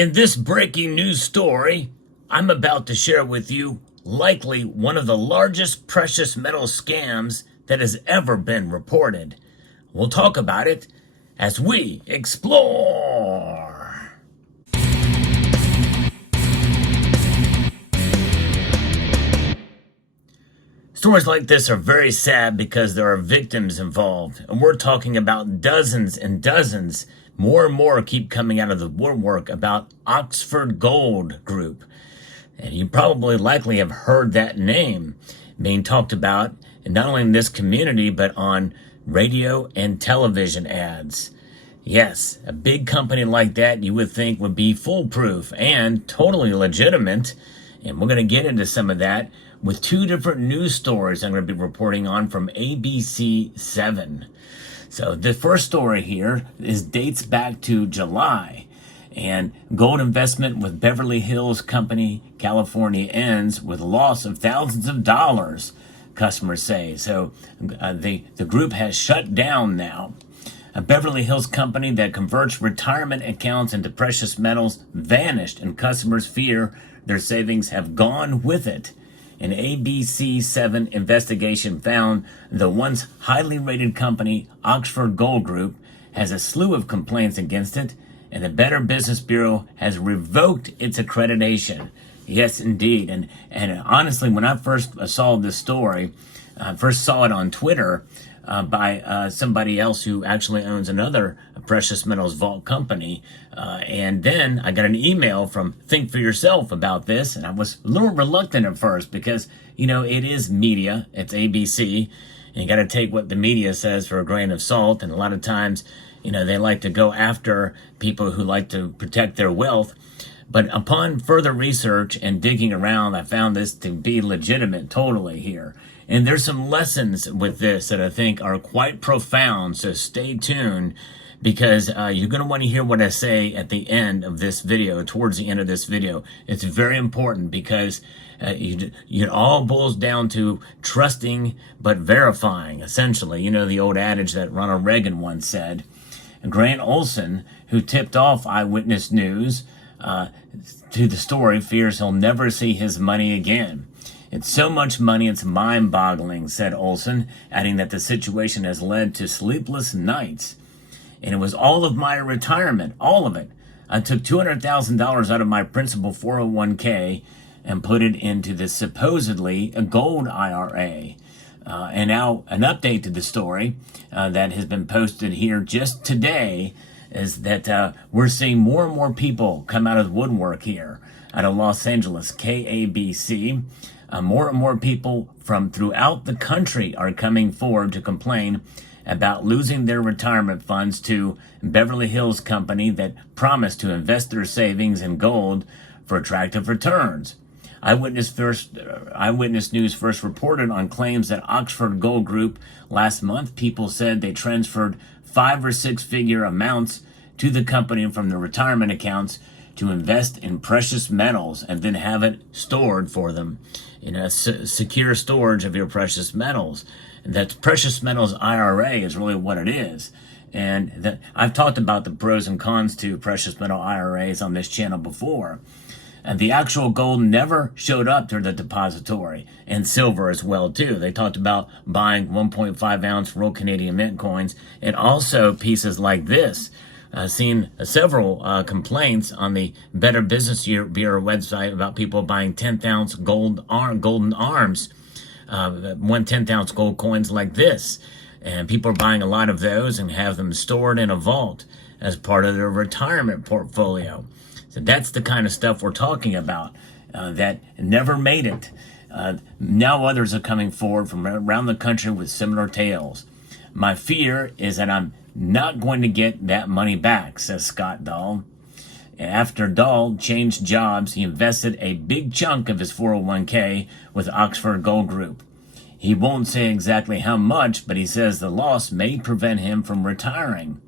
In this breaking news story, I'm about to share with you likely one of the largest precious metal scams that has ever been reported. We'll talk about it as we explore. Stories like this are very sad because there are victims involved, and we're talking about dozens and dozens. More and more keep coming out of the woodwork about Oxford Gold Group. And you probably likely have heard that name being talked about, and not only in this community, but on radio and television ads. Yes, a big company like that you would think would be foolproof and totally legitimate. And we're going to get into some of that with two different news stories I'm going to be reporting on from ABC7. So the first story here dates back to July, and gold investment with Beverly Hills Company, California ends with loss of thousands of dollars, customers say. So the group has shut down now. A Beverly Hills company that converts retirement accounts into precious metals vanished, and customers fear their savings have gone with it. An ABC7 investigation found the once highly rated company, Oxford Gold Group, has a slew of complaints against it, and the Better Business Bureau has revoked its accreditation. Yes, indeed. And honestly, when I first saw this story, I first saw it on Twitter by somebody else who actually owns another precious metals vault company. And then I got an email from Think For Yourself about this, and I was a little reluctant at first because, you know, it is media, it's ABC, and you got to take what the media says for a grain of salt, and a lot of times, you know, they like to go after people who like to protect their wealth. But upon further research and digging around, I found this to be legitimate totally here. And there's some lessons with this that I think are quite profound, so stay tuned, because you're going to want to hear what I say at the end of this video, towards the end of this video. It's very important because it all boils down to trusting but verifying, essentially. You know the old adage that Ronald Reagan once said. Grant Olson, who tipped off Eyewitness News to the story, fears he'll never see his money again. It's so much money, it's mind-boggling, said Olson, adding that the situation has led to sleepless nights. And it was all of my retirement, all of it. I took $200,000 out of my principal 401k and put it into this supposedly a gold IRA. And now an update to the story that has been posted here just today is that we're seeing more and more people come out of the woodwork here out of Los Angeles, KABC. More and more people from throughout the country are coming forward to complain about losing their retirement funds to Beverly Hills Company that promised to invest their savings in gold for attractive returns. Eyewitness News first reported on claims that Oxford Gold Group last month. People said they transferred 5 or 6 figure amounts to the company from their retirement accounts to invest in precious metals and then have it stored for them in a secure storage of your precious metals. And that precious metals IRA is really what it is. And I've talked about the pros and cons to precious metal IRAs on this channel before. And the actual gold never showed up to the depository, and silver as well too. They talked about buying 1.5 ounce Royal Canadian Mint coins, and also pieces like this. I've seen several complaints on the Better Business Bureau website about people buying 10th ounce golden arms, 1/10 ounce gold coins like this. And people are buying a lot of those and have them stored in a vault as part of their retirement portfolio. So that's the kind of stuff we're talking about that never made it. Now others are coming forward from around the country with similar tales. My fear is that I'm not going to get that money back, says Scott Dahl. After Dahl changed jobs, he invested a big chunk of his 401k with Oxford Gold Group. He won't say exactly how much, but he says the loss may prevent him from retiring.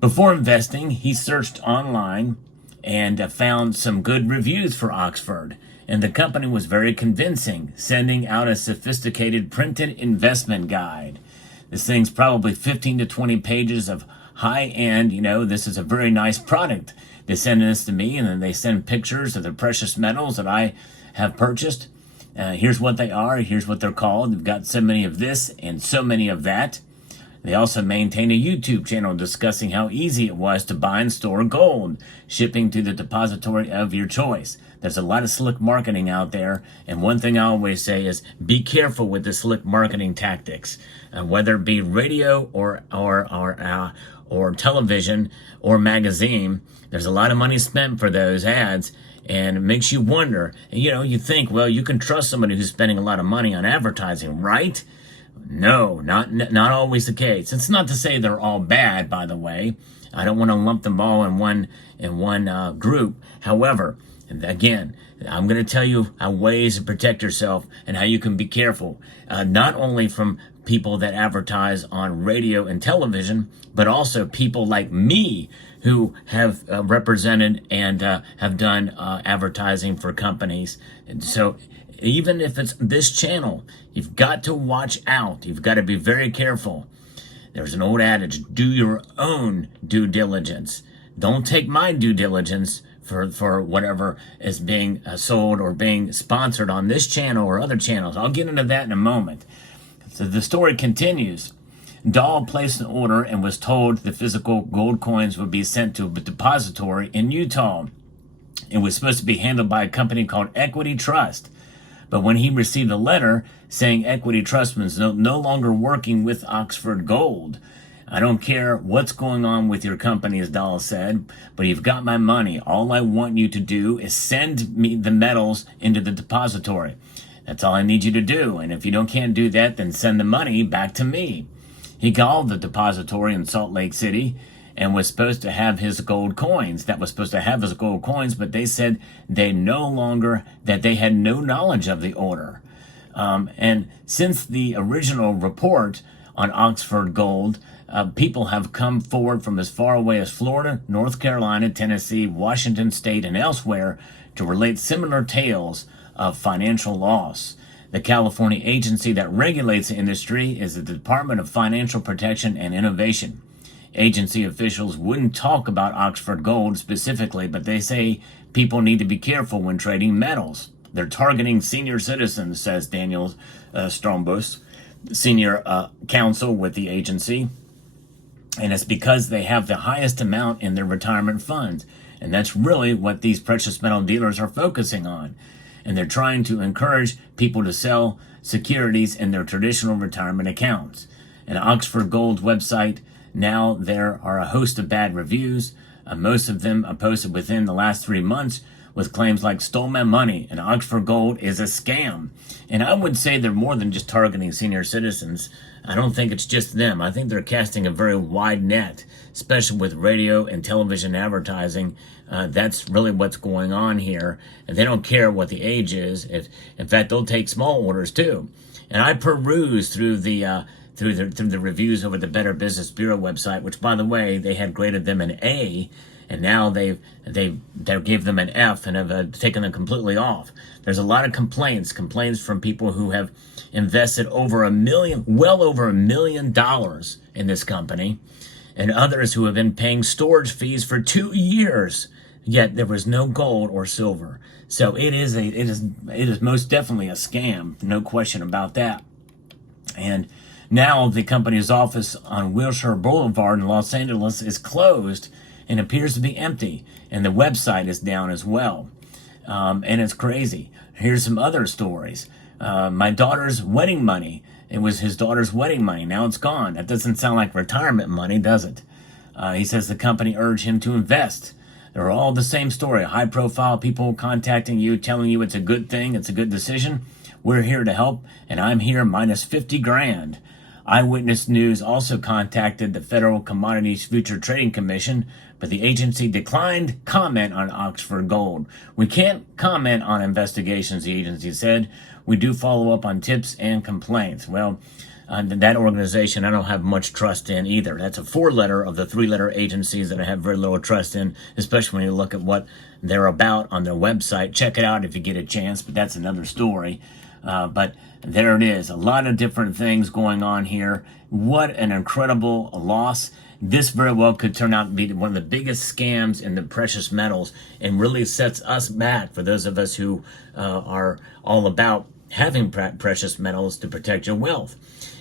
Before investing, he searched online and found some good reviews for Oxford, and the company was very convincing, sending out a sophisticated printed investment guide. This thing's probably 15 to 20 pages of high-end, this is a very nice product they send this to me, and then they send pictures of the precious metals that I have purchased. Here's what they are. Here's what they're called. They've got so many of this and so many of that. They also maintain a YouTube channel discussing how easy it was to buy and store gold, shipping to the depository of your choice. There's a lot of slick marketing out there, and one thing I always say is be careful with the slick marketing tactics, whether it be radio or television or magazine. There's a lot of money spent for those ads, and it makes you wonder. You think, well, you can trust somebody who's spending a lot of money on advertising, right? No, not always the case. It's not to say they're all bad, by the way. I don't want to lump them all in one group. However, again, I'm going to tell you ways to protect yourself and how you can be careful, not only from people that advertise on radio and television, but also people like me who have represented and have done advertising for companies. And so even if it's this channel, you've got to watch out. You've got to be very careful. There's an old adage, do your own due diligence. Don't take my due diligence for whatever is being sold or being sponsored on this channel or other channels. I'll get into that in a moment. So the story continues. Dahl placed an order and was told the physical gold coins would be sent to a depository in Utah. It was supposed to be handled by a company called Equity Trust. But when he received a letter saying Equity Trust was no longer working with Oxford Gold, I don't care what's going on with your company, as Dahl said, but you've got my money. All I want you to do is send me the metals into the depository. That's all I need you to do. And if you can't do that, then send the money back to me. He called the depository in Salt Lake City and was supposed to have his gold coins. But they said they had no knowledge of the order. And since the original report on Oxford Gold, people have come forward from as far away as Florida, North Carolina, Tennessee, Washington State, and elsewhere to relate similar tales of financial loss. The California agency that regulates the industry is the Department of Financial Protection and Innovation. Agency officials wouldn't talk about Oxford Gold specifically, but they say people need to be careful when trading metals. They're targeting senior citizens, says Daniel Strombus, senior counsel with the agency. And it's because they have the highest amount in their retirement funds. And that's really what these precious metal dealers are focusing on. And they're trying to encourage people to sell securities in their traditional retirement accounts. And Oxford Gold's website, now there are a host of bad reviews. Most of them are posted within the last 3 months with claims like stole my money and Oxford Gold is a scam. And I would say they're more than just targeting senior citizens. I don't think it's just them. I think they're casting a very wide net, especially with radio and television advertising. That's really what's going on here. And they don't care what the age is. In fact, they'll take small orders too. And I peruse through the reviews over the Better Business Bureau website, which, by the way, they had graded them an A, and now they gave them an F and have taken them completely off. There's a lot of complaints from people who have invested well over $1 million in this company, and others who have been paying storage fees for 2 years, yet there was no gold or silver. So it is most definitely a scam, no question about that. And now the company's office on Wilshire Boulevard in Los Angeles is closed and appears to be empty, and the website is down as well. And it's crazy. Here's some other stories. My daughter's wedding money. It was his daughter's wedding money. Now it's gone. That doesn't sound like retirement money, does it? He says the company urged him to invest. They're all the same story. High-profile people contacting you, telling you it's a good thing, it's a good decision. We're here to help, and I'm here minus 50 grand. Eyewitness News also contacted the Federal Commodities Future Trading Commission, but the agency declined comment on Oxford Gold. We can't comment on investigations, the agency said. We do follow up on tips and complaints. Well, that organization I don't have much trust in either. That's a 4-letter of the 3-letter agencies that I have very little trust in, especially when you look at what they're about on their website. Check it out if you get a chance, but that's another story. But there it is. A lot of different things going on here. What an incredible loss. this very well could turn out to be one of the biggest scams in the precious metals, and really sets us back for those of us who are all about having precious metals to protect your wealth.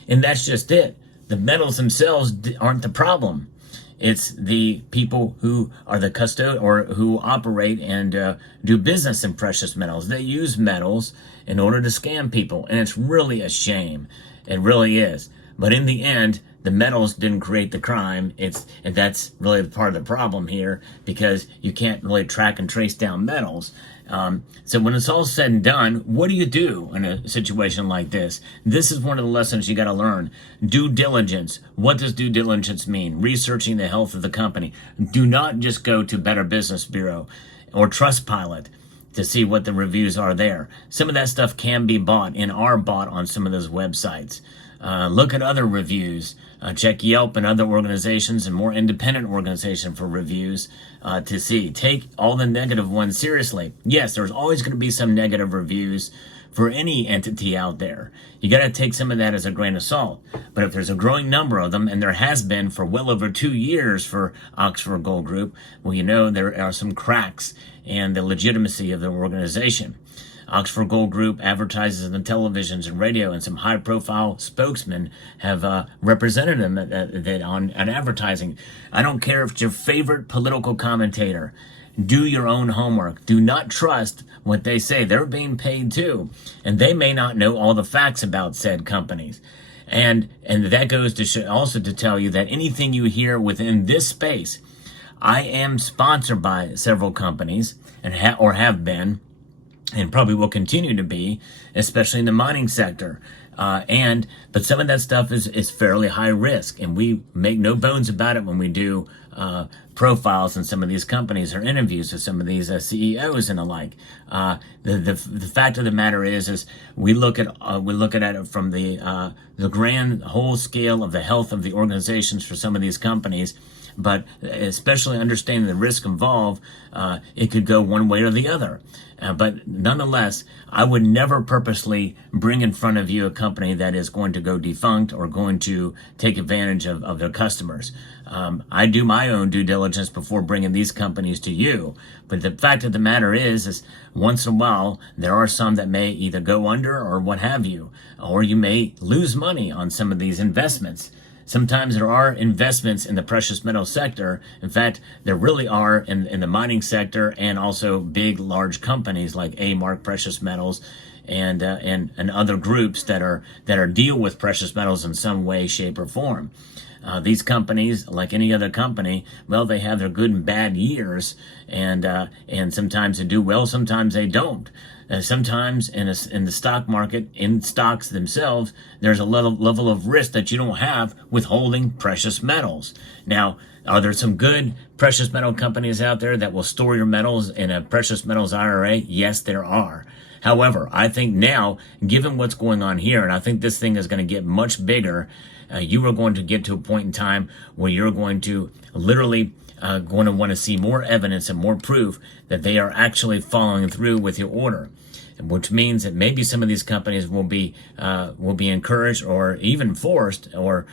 And that's just it. The metals themselves aren't the problem. It's the people who are the custodian or who operate and do business in precious metals. They use metals in order to scam people, and it's really a shame. It really is. But in the end, the metals didn't create the crime. And that's really part of the problem here, because you can't really track and trace down metals. So when it's all said and done, what do you do in a situation like this? This is one of the lessons you got to learn. Due diligence. What does due diligence mean? Researching the health of the company. Do not just go to Better Business Bureau or Trustpilot to see what the reviews are there. Some of that stuff can be bought and are bought on some of those websites. Look at other reviews. Check Yelp and other organizations and more independent organizations for reviews to see. Take all the negative ones seriously. Yes, there's always going to be some negative reviews for any entity out there. You got to take some of that as a grain of salt. But if there's a growing number of them, and there has been for well over 2 years for Oxford Gold Group, well, you know there are some cracks in the legitimacy of the organization. Oxford Gold Group advertises on televisions and radio, and some high-profile spokesmen have represented them on advertising. I don't care if it's your favorite political commentator. Do your own homework. Do not trust what they say. They're being paid too, and they may not know all the facts about said companies. And that goes to also to tell you that anything you hear within this space, I am sponsored by several companies and have been, and probably will continue to be, especially in the mining sector. But some of that stuff is fairly high risk, and we make no bones about it when we do profiles in some of these companies or interviews with some of these CEOs and the like. The fact of the matter is we look at it from the grand whole scale of the health of the organizations for some of these companies. But especially understanding the risk involved, it could go one way or the other. But nonetheless, I would never purposely bring in front of you a company that is going to go defunct or going to take advantage of their customers. I do my own due diligence before bringing these companies to you. But the fact of the matter is once in a while, there are some that may either go under or what have you, or you may lose money on some of these investments. Sometimes there are investments in the precious metal sector. In fact, there really are in the mining sector, and also big, large companies like A-Mark Precious Metals and other groups that deal with precious metals in some way, shape, or form. These companies, like any other company, well, they have their good and bad years, and sometimes they do well, sometimes they don't. Sometimes in the stock market, in stocks themselves, there's a level of risk that you don't have with holding precious metals. Now, are there some good precious metal companies out there that will store your metals in a precious metals IRA? Yes, there are. However, I think now, given what's going on here, and I think this thing is going to get much bigger, you are going to get to a point in time where you're going to literally going to want to see more evidence and more proof that they are actually following through with your order, which means that maybe some of these companies will be encouraged or even forced or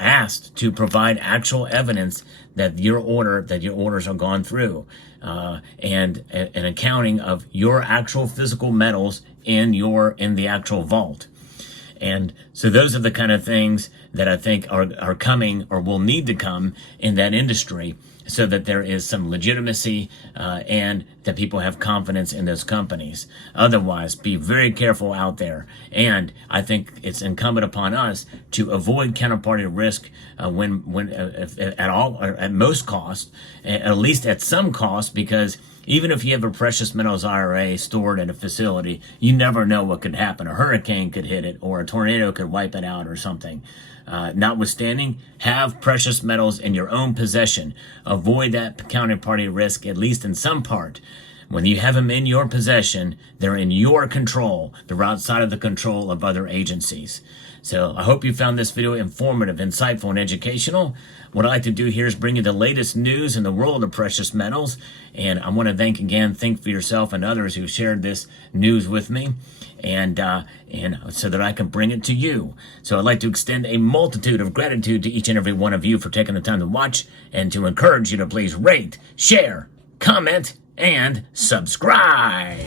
asked to provide actual evidence that your orders are gone through, and an accounting of your actual physical metals in the actual vault. And so those are the kind of things that I think are coming or will need to come in that industry, so that there is some legitimacy and that people have confidence in those companies. Otherwise, be very careful out there. And I think it's incumbent upon us to avoid counterparty risk if at all, or at most cost, at least at some cost, because even if you have a precious metals IRA stored in a facility, you never know what could happen. A hurricane could hit it, or a tornado could wipe it out, or something. Notwithstanding, have precious metals in your own possession. Avoid that counterparty risk, at least in some part. When you have them in your possession, they're in your control. They're outside of the control of other agencies. So I hope you found this video informative, insightful, and educational. What I like to do here is bring you the latest news in the world of precious metals. And I want to thank for yourself and others who shared this news with me, and so that I can bring it to you. So I'd like to extend a multitude of gratitude to each and every one of you for taking the time to watch, and to encourage you to please rate, share, comment, and subscribe.